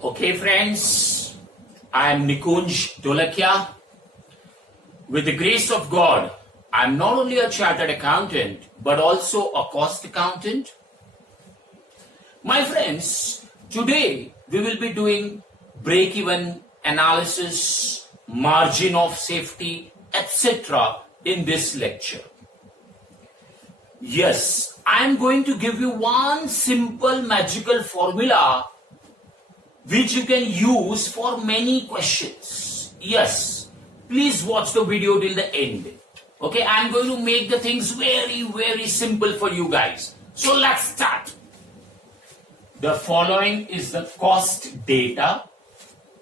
Okay, friends, I am Nikunj Dolakia. With the grace of God, I am not only a chartered accountant, but also a cost accountant. My friends, today we will be doing break-even analysis, margin of safety, etc. in this lecture. Yes, I am going to give you one simple magical formula which you can use for many questions. Yes, please watch the video till the end. Okay, I'm going to make the things very simple for you guys. So let's start. The following is the cost data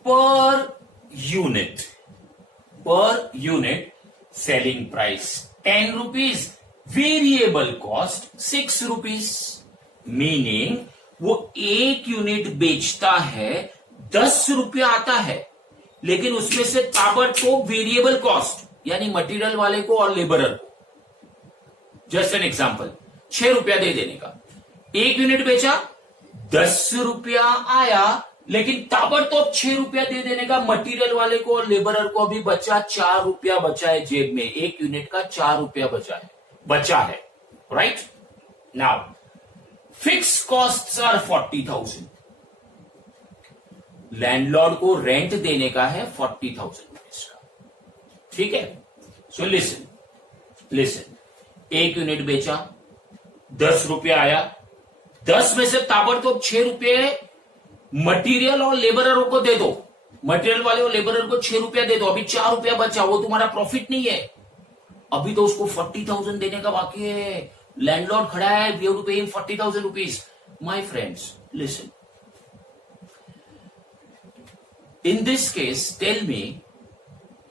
per unit. Per unit, selling price 10 rupees, variable cost 6 rupees. Meaning वो एक unit बेचता है 10 रुपया आता है, लेकिन उसमें से ताबड़तोड़ वेरिएबल कॉस्ट यानी मटेरियल वाले को और लेबरर को, जस्ट एन एग्जांपल, 6 रुपया दे देने का। एक यूनिट बेचा, 10 रुपया आया, लेकिन ताबड़तोड़ 6 रुपया दे देने का मटेरियल वाले को और लेबरर को अभी बचा 4 रुपया बचा है जेब में। एक यूनिट का 4 रुपया बचा है, right? Now fix costs are 40,000। Landlord को रेंट देने का है 40,000 रुपीज का, ठीक है? सो लिसन, एक यूनिट बेचा, 10 रुपया आया, 10 में से ताबड़तोड़ 6 रुपये मटेरियल और लेबररों को दे दो। मटेरियल वाले और लेबरर को 6 रुपया दे दो, अभी 4 रुपया बचा, वो तुम्हारा प्रॉफिट नहीं है। अभी तो उसको 40,000 देने का बाकी है। लैंडलॉर्ड खड़ा है, we have to pay him 40,000 rupees. My friends, listen, in this case tell me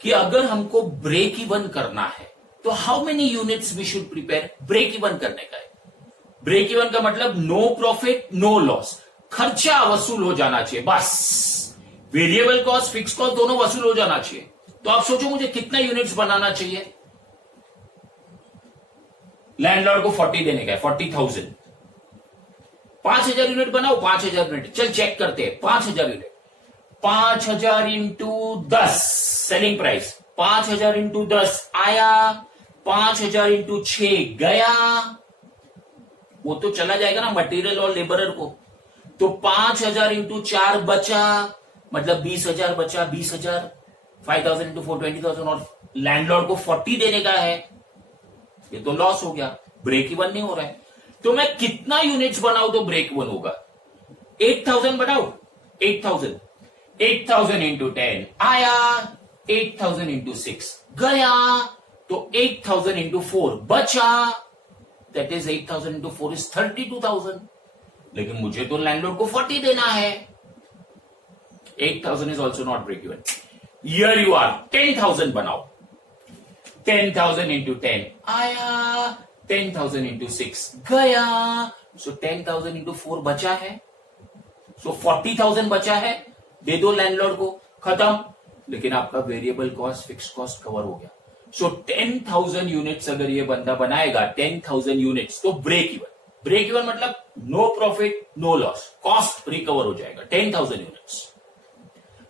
कि अगर हमको ब्रेक इवन करना है तो how many units we should prepare? Break even करने का है। ब्रेक इवन का मतलब नो प्रॉफिट नो लॉस, खर्चा वसूल हो जाना चाहिए, बस। वेरिएबल कॉस्ट फिक्स कॉस्ट दोनों वसूल हो जाना चाहिए। तो आप सोचो मुझे कितना यूनिट्स बनाना चाहिए? लैंडलॉर्ड को 40 देने का है, 40,000। 5,000 यूनिट बनाओ, 5,000 यूनिट। चल चेक करते हैं, 5,000 unit, 5,000 into 10 selling price, 5,000 into 10 आया, 5,000 इंटू 6 गया, वो तो चला जाएगा ना मटेरियल और लेबरर को। तो 5,000 इंटू 4 बचा, मतलब 20,000 बचा, 20,000, 5,000 इंटू 4 20,000, और लैंडलॉर्ड को 40 देने का है। ये तो लॉस हो गया, ब्रेक इवन नहीं हो रहा है। तो मैं कितना यूनिट्स बनाऊं तो ब्रेक इवन होगा? 8,000 बनाओ, 8,000 इंटू 10 आया, 8,000 इंटू 6 गया, तो 8,000 इंटू 4 बचा, दैट इज 8,000 इंटू 4 इज 32,000। लेकिन मुझे तो लैंडलॉर्ड को 40 देना है। 8,000 is also not break even. Here you are, 10,000 बनाओ, 10,000 इंटू 10 आया, 10,000 इंटू 6 गया, सो 10,000 इंटू 4 बचा है, सो 40,000 बचा है, दे दो लैंडलॉर्ड को, खत्म। लेकिन आपका variable cost fix cost cover हो गया। सो 10,000 यूनिट्स अगर ये बंदा बनाएगा, 10,000 यूनिट्स, तो ब्रेक इवन। ब्रेक इवन मतलब no profit no loss, cost recover हो जाएगा, 10,000 यूनिट्स।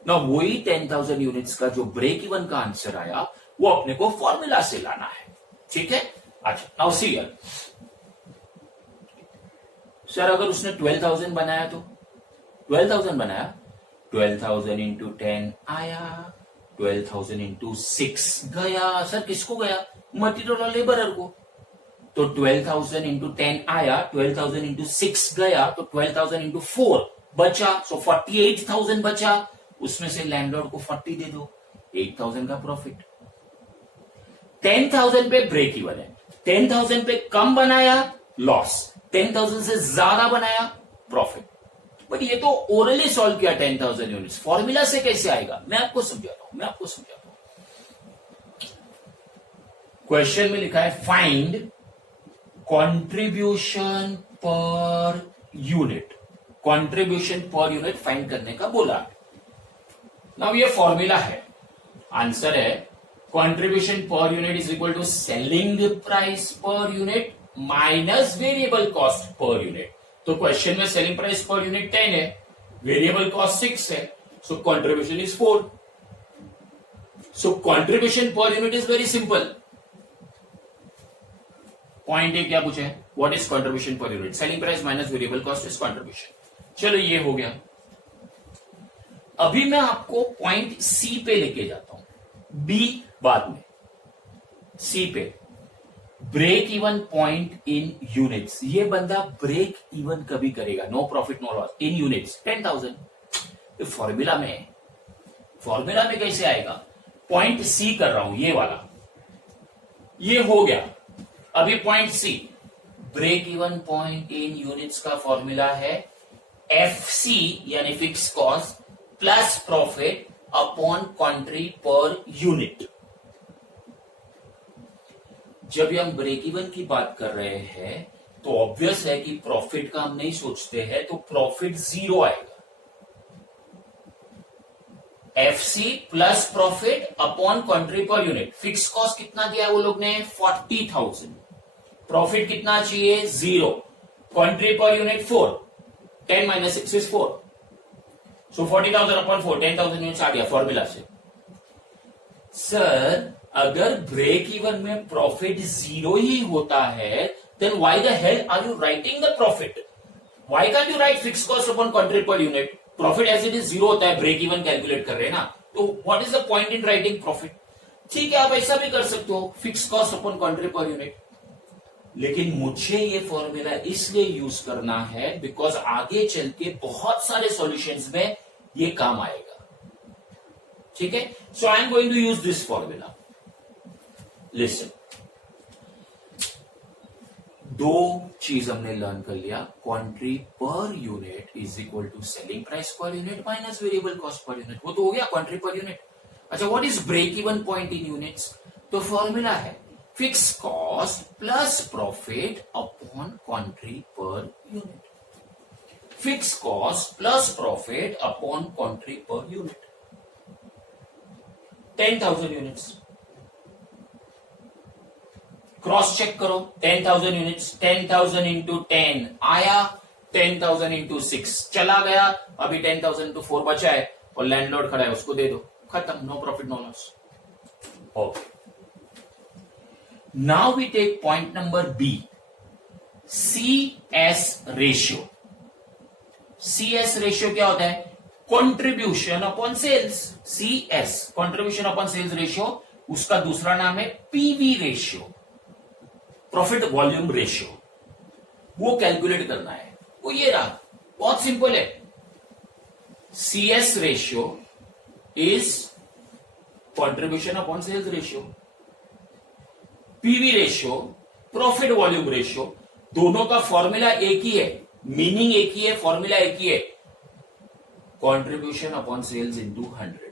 ना वही 10,000 यूनिट्स का जो ब्रेक इवन का आंसर आया, वो अपने को फॉर्मूला से लाना है, ठीक है? अच्छा, नाउ सी हियर, सर अगर उसने 12,000 बनाया तो 12,000 बनाया, 12,000 इंटू 10 आया, 12,000 इंटू 6 गया। सर किसको गया? मटेरियल और लेबरर को। तो 12,000 इंटू 10 आया, 12,000 इंटू 6 गया, तो 12,000 इंटू 4 बचा, सो 48,000 बचा। उसमें से लैंडलॉर्ड को 40 दे दो, 8,000 का प्रॉफिट। 10,000 पे ब्रेक इवन है, 10,000 पे कम बनाया लॉस, 10,000 से ज्यादा बनाया प्रॉफिट। बट ये तो ओरली सॉल्व किया 10,000 यूनिट्स, फॉर्मूला से कैसे आएगा? मैं आपको समझाता हूं। क्वेश्चन में लिखा है find contribution per unit. Contribution per unit find करने का बोला। नाउ ये फॉर्मूला है, आंसर है contribution per unit is equal to selling price per unit minus variable cost per unit। तो क्वेश्चन में सेलिंग प्राइस पर यूनिट 10 है, variable cost 6 है, so contribution is 4. So contribution per unit is very simple. Point a क्या पूछा है, what is contribution per unit? Selling price minus variable cost is contribution. चलो ये हो गया. अभी मैं आपको पॉइंट सी पे लेके जाता हूं, बी बाद में. सी पे break even point in units. ये बंदा ब्रेक इवन कभी करेगा, no profit no loss in units 10,000. Formula में कैसे आएगा? पॉइंट सी कर रहा हूं, ये वाला, ये हो गया. अभी point C, break even point in units का फॉर्मूला है एफसी यानी fix cost plus profit upon quantity per unit. जब हम ब्रेक इवन की बात कर रहे हैं तो ऑब्वियस है कि प्रॉफिट का हम नहीं सोचते हैं, तो प्रॉफिट 0 आएगा. FC plus profit upon quantity per unit. Fix cost कितना दिया वो लोग ने? 40,000. प्रॉफिट कितना चाहिए? 0. Quantity per unit 4. 10 minus 6 is 4. So 40,000 upon 4, 10,000 units आ गया फॉर्मूला से. सर अगर ब्रेक इवन में प्रॉफिट 0 ही होता है, then why the hell are you writing the profit? Why can you write fix cost upon quantity per unit? Profit as it is 0 होता है, ब्रेक इवन कैलकुलेट कर रहे हैं ना, तो what is the point in writing profit? ठीक है, आप ऐसा भी कर सकते हो, fix cost upon quantity per unit. लेकिन मुझे ये फॉर्मूला इसलिए यूज करना है बिकॉज आगे चल के बहुत सारे सॉल्यूशंस में ये काम आएगा. ठीक है, so I am going to use this formula. Listen, दो चीज हमने लर्न कर लिया. Quantity per unit is equal to selling price per unit minus variable cost per unit. वो तो हो गया क्वांटिटी पर यूनिट. अच्छा, what is break even point in units? तो फॉर्मूला है fix cost plus profit upon quantity per unit. Fix cost plus profit upon quantity per unit. 10,000 units. Cross check करो. 10,000 units, 10,000 into 10 आया, 10,000 into 6 चला गया. अभी 10,000 into 4 बचा है और लैंडलॉर्ड खड़ा है, उसको दे दो, खत्म. No profit no loss. Okay, now we take point number B, CS ratio. CS ratio क्या होता है? Contribution upon sales. CS contribution upon sales ratio. उसका दूसरा नाम है PV ratio, profit volume ratio. वो कैलकुलेट करना है. वो ये रहा, बहुत सिंपल है. CS ratio is contribution upon sales ratio. PV ratio profit volume ratio. दोनों का फॉर्मूला एक ही है, मीनिंग एक ही है, फॉर्मूला एक ही है. Contribution upon sales into 100.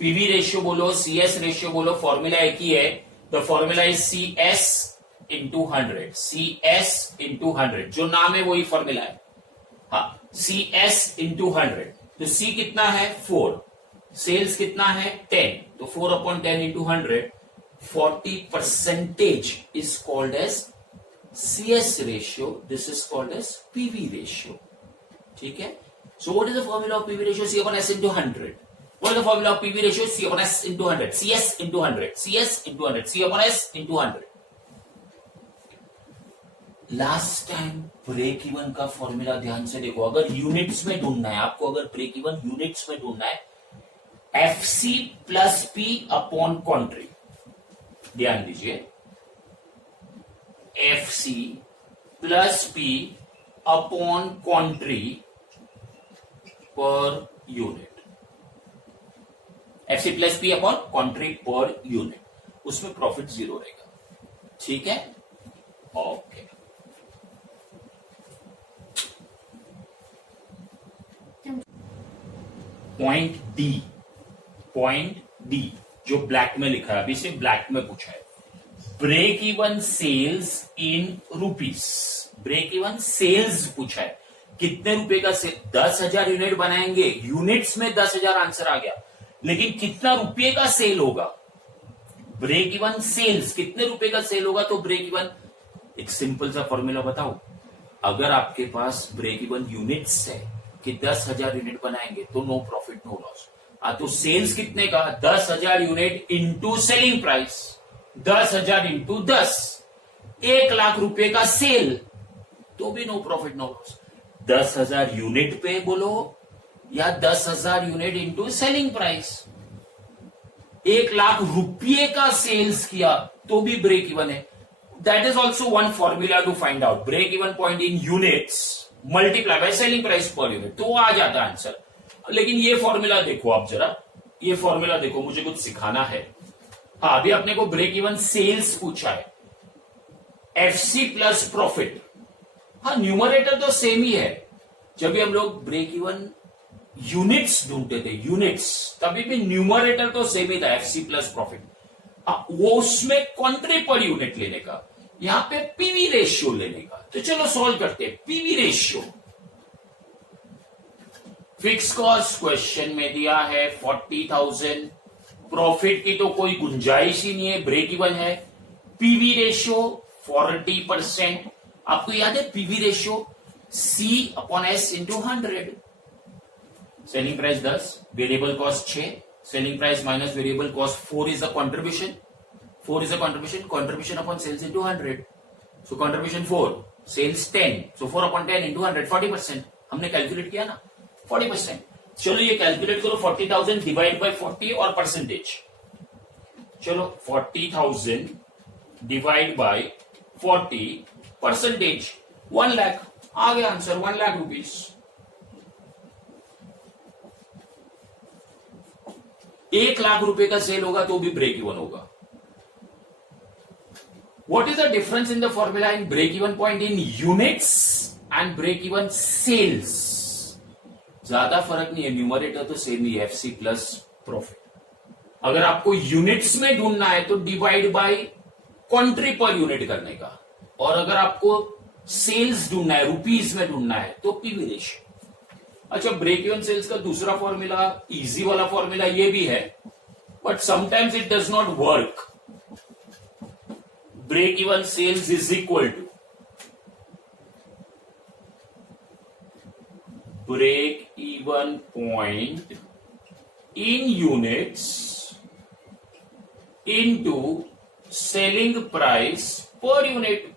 PV ratio बोलो, CS रेशियो बोलो, फॉर्मूला एक ही है. The formula is CS into 100. CS into 100, जो नाम है वही फॉर्मूला है. हाँ, CS इंटू 100. तो C कितना है? 4. सेल्स कितना है? 10. तो 4 upon 10 into 100, 40% is called as CS ratio. This is called as PV ratio. ठीक है. So what is the formula of PV ratio? C upon S into 100. What is the formula of PV ratio? C upon S into 100. CS into 100. CS into 100. C upon S into 100. Last time break even का formula ध्यान से देखो. अगर units में ढूंढना है आपको, अगर ब्रेक इवन यूनिट्स में ढूंढना है, FC plus P upon quantity. ध्यान दीजिए, FC plus P upon quantity per unit. FC plus P upon quantity per unit. उसमें प्रॉफिट 0 रहेगा. ठीक है, ओके. पॉइंट डी जो ब्लैक में लिखा है, अभी से ब्लैक में पूछा है. ब्रेक इवन सेल्स इन रुपीस. ब्रेक इवन सेल्स पूछा है. कितने रुपए का सेल? 10,000 यूनिट बनाएंगे. यूनिट्स में 10,000 आंसर आ गया, लेकिन कितना रुपए का सेल होगा? ब्रेक इवन सेल्स कितने रुपए का सेल होगा? तो ब्रेक इवन, एक सिंपल सा फॉर्मूला बताओ. अगर आपके पास ब्रेक इवन यूनिट्स है कि 10,000 यूनिट बनाएंगे तो नो प्रॉफिट नो लॉस। तो सेल्स कितने का, 10,000 unit into selling price, 10,000 into 10, 1,00,000 रुपए का सेल, तो भी no profit no loss. 10,000 unit पे बोलो या 10,000 यूनिट इंटू सेलिंग प्राइस, 1,00,000 रुपये का सेल्स किया तो भी ब्रेक इवन है। That is also one formula to find out break even point in units multiply by selling price per unit, तो आ जाता है आंसर। लेकिन ये फॉर्मूला देखो आप जरा, ये फॉर्मूला देखो, मुझे कुछ सिखाना है। हाँ, अभी अपने को ब्रेक इवन सेल्स पूछा है, एफसी प्लस प्रॉफिट। हाँ, न्यूमरेटर तो सेम ही है। जब भी हम लोग ब्रेक इवन यूनिट्स ढूंढते थे, यूनिट्स, तभी भी न्यूमरेटर तो सेम ही था, एफसी प्लस प्रॉफिट। वो उसमें क्वांट्री पर यूनिट लेने का, यहां पे पीवी रेशियो लेने का। तो चलो सॉल्व करते हैं। PV ratio, fix cost question में दिया है 40,000, प्रॉफिट की तो कोई गुंजाइश ही नहीं है, ब्रेक इवन है। पीवी रेशियो 40%, आपको याद है PV ratio C upon S into 100। Selling price 10, variable cost 6, selling price minus variable cost 4 is the contribution, 4 is a contribution upon sales into 100. So contribution 4, sales 10. So 4 upon 10 into 100, 40%. हमने calculate किया ना, 40%। चलो ये calculate करो, 40,000 divide by 40 और percentage. चलो 40,000 divide by 40 percentage, 1,00,000 आ गया answer, 1,00,000 rupees. 1,00,000 रुपए का सेल होगा तो भी ब्रेक इवन होगा। What is the difference in the formula in break-even point in units and break-even sales? ज्यादा फर्क नहीं है, न्यूमरेटर तो सेम ही, एफसी प्लस प्रॉफिट। अगर आपको यूनिट्स में ढूंढना है तो डिवाइड बाय क्वांट्री पर यूनिट करने का, और अगर आपको सेल्स ढूंढना है, रुपीज में ढूंढना है, तो पीवी रेशियो। अच्छा, ब्रेक इवन सेल्स का दूसरा फॉर्मूला, इजी वाला फॉर्मूला ये भी है, but sometimes it does not work. break even sales is equal to break even point in units into selling price per unit।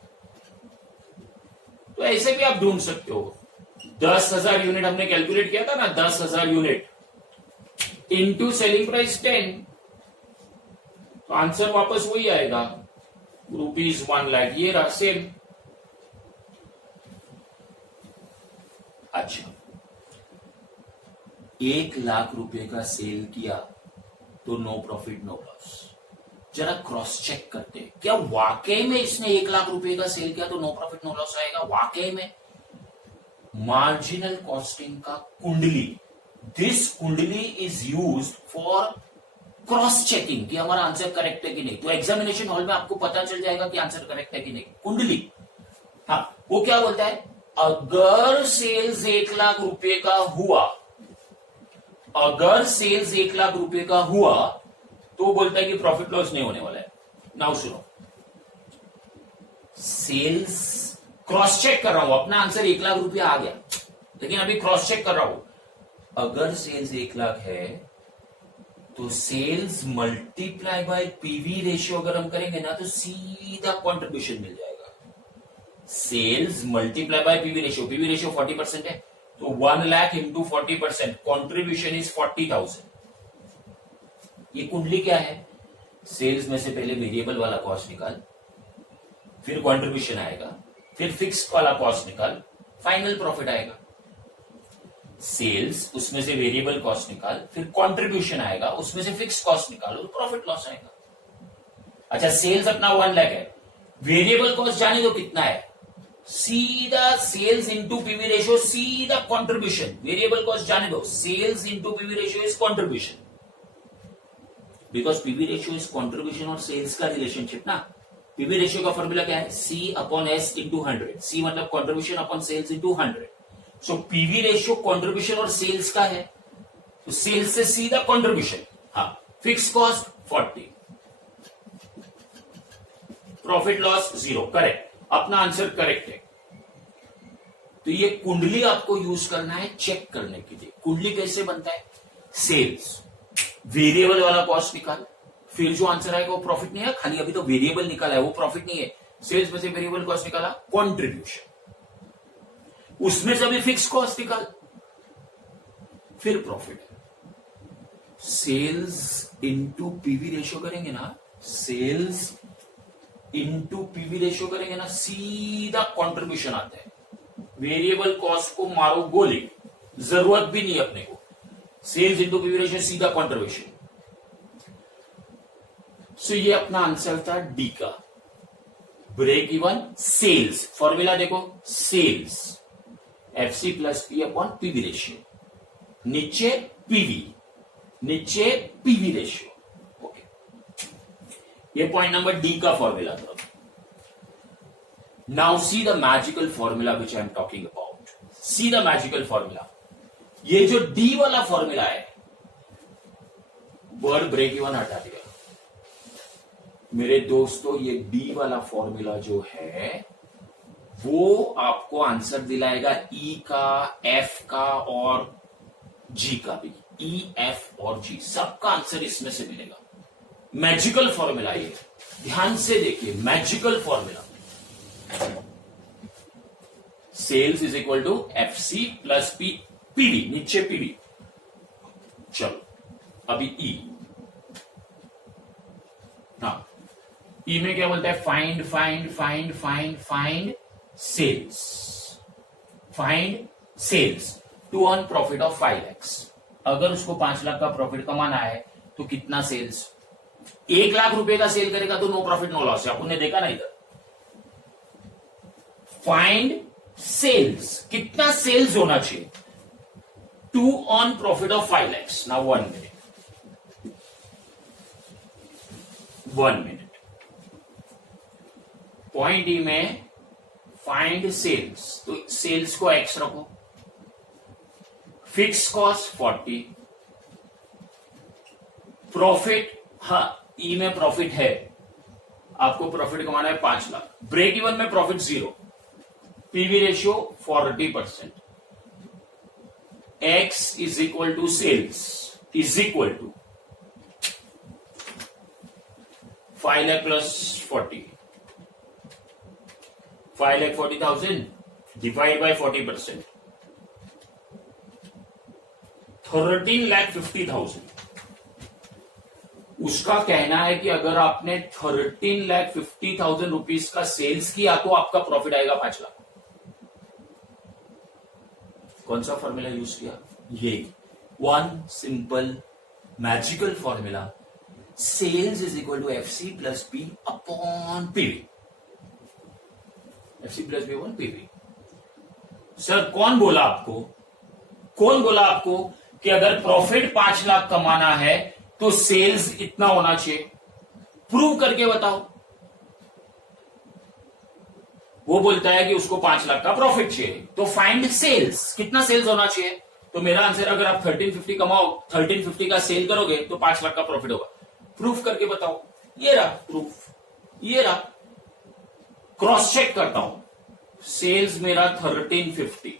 तो ऐसे भी आप ढूंढ सकते हो। 10,000 यूनिट हमने कैलकुलेट किया था ना, 10,000 यूनिट इंटू सेलिंग प्राइस 10, तो आंसर वापस वही आएगा, रुपीज 1,00,000। ये रहा सेम। अच्छा, 1,00,000 रुपए का सेल किया तो नो प्रॉफिट नो लॉस। जरा क्रॉस चेक करते हैं, क्या वाकई में इसने 1,00,000 रुपए का सेल किया तो नो प्रॉफिट नो लॉस आएगा? वाकई में मार्जिनल कॉस्टिंग का कुंडली, दिस कुंडली is used for cross checking कि हमारा आंसर करेक्ट है कि नहीं। तो एग्जामिनेशन हॉल में आपको पता चल जाएगा कि आंसर करेक्ट है कि नहीं। कुंडली, हाँ, वो क्या बोलता है, अगर सेल्स 1,00,000 रुपए का हुआ, अगर सेल्स 1,00,000 रुपए का हुआ तो बोलता है कि प्रॉफिट लॉस नहीं होने वाला है। नाउ सुनो, सेल्स क्रॉस चेक कर रहा हूं, अपना आंसर 1,00,000 रुपया आ गया, लेकिन अभी क्रॉस चेक कर रहा हूं। अगर सेल्स 1,00,000 है तो sales multiply by PV ratio अगर हम करेंगे ना तो सीधा कंट्रीब्यूशन मिल जाएगा। Sales multiply by PV ratio, PV ratio 40% है, तो 1,00,000 इंटू 40%, कॉन्ट्रीब्यूशन इज 40,000। ये कुंडली क्या है, सेल्स में से पहले वेरिएबल वाला कॉस्ट निकाल, फिर कंट्रीब्यूशन आएगा, फिर फिक्स वाला कॉस्ट निकाल, फाइनल प्रॉफिट आएगा। सेल्स, उसमें से वेरिएबल कॉस्ट निकाल, फिर कंट्रीब्यूशन आएगा, उसमें से फिक्स कॉस्ट निकालो तो प्रॉफिट लॉस आएगा। अच्छा, सेल्स अपना 1,00,000 है, वेरिएबल कॉस्ट जाने दो कितना है, सीधा सेल्स इंटू पीवी रेशियो, सीधा कंट्रीब्यूशन, वेरिएबल कॉस्ट जाने दो, sales into PV ratio is contribution, because PV ratio is contribution और सेल्स का रिलेशनशिप ना। पीवी रेशियो का फॉर्मूला क्या है, C upon S into 100, C मतलब contribution upon sales into 100। So PV ratio contribution और सेल्स का है, तो सेल्स से सीधा कंट्रीब्यूशन, हाँ, fix cost 40, profit loss 0, correct, अपना आंसर करेक्ट है। तो ये कुंडली आपको यूज करना है चेक करने के लिए। कुंडली कैसे बनता है? सेल्स, वेरिएबल वाला कॉस्ट निकाल, फिर जो आंसर आएगा वो प्रॉफिट नहीं है, खाली अभी तो वेरिएबल निकाला है वो प्रॉफिट नहीं है। सेल्स में से वेरिएबल कॉस्ट निकाला, कॉन्ट्रीब्यूशन, उसमें से अभी फिक्स कॉस्ट निकाल, फिर profit. Sales into PV ratio करेंगे ना, सेल्स इंटू पीवी रेशियो करेंगे ना, सीधा कॉन्ट्रीब्यूशन आता है। वेरिएबल कॉस्ट को मारो गोली, जरूरत भी नहीं अपने को। सेल्स इंटू पीवी रेशियो सीधा कॉन्ट्रीब्यूशन। सो ये अपना आंसर था डी का, ब्रेक इवन सेल्स। फॉर्मूला देखो, sales FC plus P upon PV ratio, नीचे पीवी, नीचे पीवी रेशियो। ओके, ये पॉइंट नंबर डी का फॉर्मूला था। Now see the magical formula which I am talking about. See the magical formula. ये जो D वाला formula है, word break even हटा दिया मेरे दोस्तों। ये डी वाला फॉर्मूला जो है वो आपको आंसर दिलाएगा ई का, एफ का और जी का भी। ई, एफ और जी सबका आंसर इसमें से मिलेगा। मैजिकल फॉर्मूला ये, ध्यान से देखिए, magical formula. Sales is equal to F C plus P, PV, नीचे पीवी। चलो अभी ई, हाँ, ई में क्या बोलता है? Find find find find find sales, find sales to earn profit of 5 lakhs। अगर उसको 5 लाख का प्रॉफिट कमाना है तो कितना सेल्स? 1 लाख रुपए का सेल करेगा तो नो प्रॉफिट नो लॉस है, आपने देखा ना इधर। फाइंड सेल्स, कितना सेल्स होना चाहिए to earn profit of 5 lakhs। Now 1 minute, 1 minute। Point E में फाइंड सेल्स, तो सेल्स को एक्स रखो, फिक्स कॉस्ट 40, प्रॉफिट, हाँ ई में प्रॉफिट है, आपको प्रॉफिट कमाना है 5 लाख, ब्रेक इवन में profit 0, PV ratio 40%, X is equal to sales is equal to 5 lakh plus 40, 5,40,000 divide by 40%, 13,50,000। उसका कहना है कि अगर आपने 13,50,000 रुपीज का सेल्स किया तो आपका प्रॉफिट आएगा 5 लाख। कौन सा फॉर्मूला यूज किया? ये one simple magical formula, sales is equal to F C plus P upon PV, F C plus P upon PV. Sir कौन बोला आपको, कौन बोला आपको कि अगर प्रॉफिट 5 लाख कमाना है तो सेल्स इतना होना चाहिए? प्रूव करके बताओ। वो बोलता है कि उसको 5 लाख का प्रॉफिट चाहिए, तो फाइंड सेल्स, कितना सेल्स होना चाहिए? तो मेरा आंसर, अगर आप 1350 कमाओ, 1350 का सेल करोगे तो 5 लाख का प्रॉफिट होगा। प्रूफ करके बताओ। ये रहा प्रूफ, ये रहा, क्रॉस चेक करता हूं। सेल्स मेरा 1350,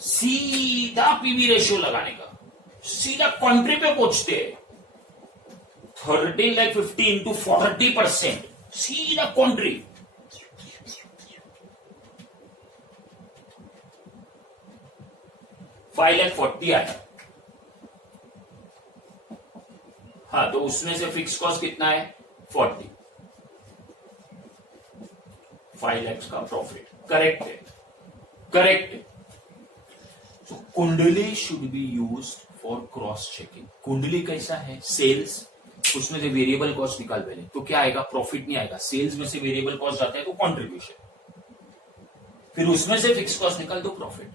सीधा पीवी रेशियो लगाने का, सीधा कॉन्ट्री पे पहुंचते हैं। 13,50,000 इंटू 40%, सीधा कॉन्ट्री। $5,40,000 आया। हाँ, तो उसमें से फिक्स कॉस्ट कितना है? 40, 5 lakhs का प्रॉफिट। करेक्ट है, करेक्ट है। So, कुंडली should be used for cross checking. कुंडली कैसा है? सेल्स, उसमें से वेरिएबल कॉस्ट निकाल पहले, तो क्या आएगा? प्रॉफिट नहीं आएगा। सेल्स में से वेरिएबल कॉस्ट जाता है तो कॉन्ट्रीब्यूशन, फिर उसमें से फिक्स कॉस्ट निकाल दो, profit.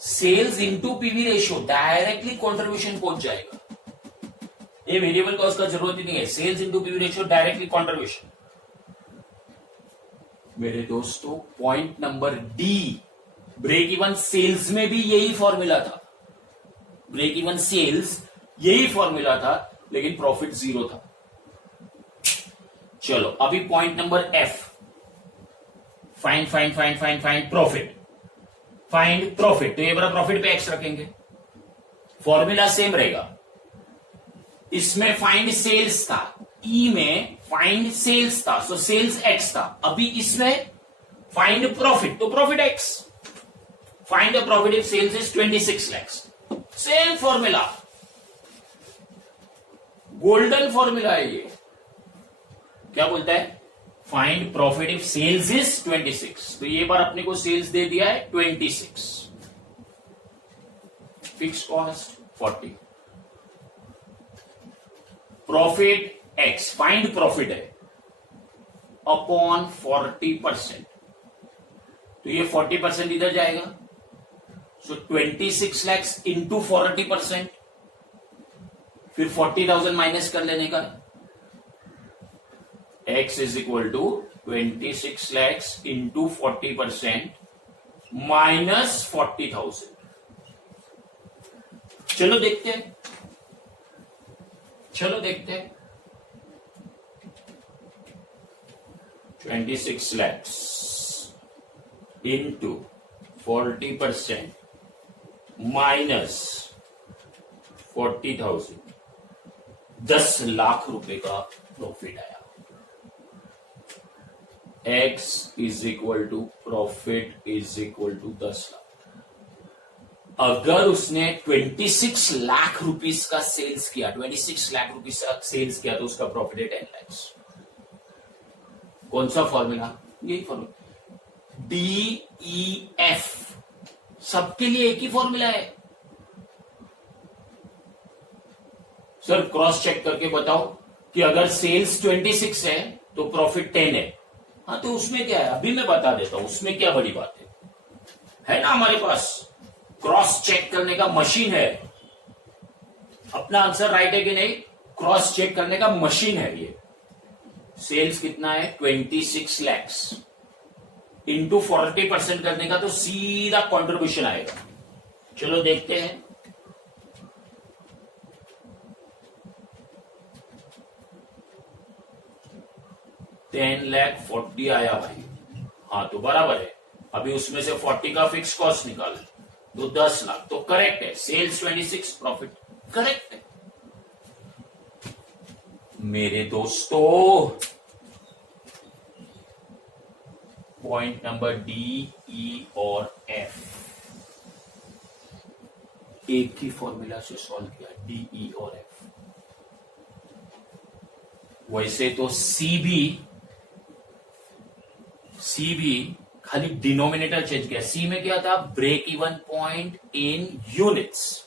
Sales into PV ratio, directly contribution पहुंच जाएगा। ये वेरिएबल कॉस्ट का जरूरत ही नहीं है। Sales into PV ratio, directly contribution. मेरे दोस्तों, point number D, break even sales में भी यही फॉर्मूला था। ब्रेक इवन सेल्स यही फॉर्मूला था, लेकिन प्रॉफिट 0 था। चलो अभी point number F, find profit, तो ये बड़ा प्रॉफिट पे एक्स रखेंगे, फॉर्मूला सेम रहेगा। इसमें फाइंड सेल्स था, ई में फाइंड सेल्स था, सो सेल्स एक्स था। अभी इसमें फाइंड प्रॉफिट, तो profit X. Find the profit if sales is 26 lakhs, same formula, golden formula है ये। क्या बोलता है? Find profit if sales is 26, तो ये बार अपने को सेल्स दे दिया है 26, fix cost 40, profit X, find profit है अपॉन 40%, तो ये 40% इधर जाएगा, सो 26 lakhs इंटू 40%, फिर 40,000 माइनस कर लेने का, x is equal to 26 lakhs into 40% minus 40,000। चलो देखते हैं, चलो देखते हैं। 26 lakhs इंटू 40% माइनस 40,000, 10 लाख रुपए का प्रॉफिट आया। x is equal to profit is equal to 10 lakh. अगर उसने 26 लाख रुपीस का सेल्स किया, 26 लाख रुपीस का सेल्स किया, तो उसका प्रॉफिट है 10 lakhs। कौन सा फॉर्मूला? यही फॉर्मूला, DEF, सबके लिए एक ही फॉर्मूला है। सर क्रॉस चेक करके बताओ कि अगर सेल्स 26 है तो प्रॉफिट 10 है। हाँ, तो उसमें क्या है, अभी मैं बता देता हूं, उसमें क्या बड़ी बात है ना, हमारे पास क्रॉस चेक करने का मशीन है। अपना आंसर राइट है कि नहीं, क्रॉस चेक करने का मशीन है ये। सेल्स कितना है? 26 lakhs इंटू 40% करने का, तो सीधा कंट्रीब्यूशन आएगा। चलो देखते हैं। $10,40,000 आया भाई। हाँ, तो बराबर है। अभी उसमें से 40 का फिक्स कॉस्ट निकाल, तो 10 लाख, तो करेक्ट है। सेल्स 26, प्रॉफिट करेक्ट है। मेरे दोस्तों, पॉइंट नंबर डी, ई और एफ एक ही फॉर्मूला से सॉल्व किया, डी, ई और एफ। वैसे तो सी भी खाली डिनोमिनेटर चेंज किया। सी में क्या था? Break even point in units,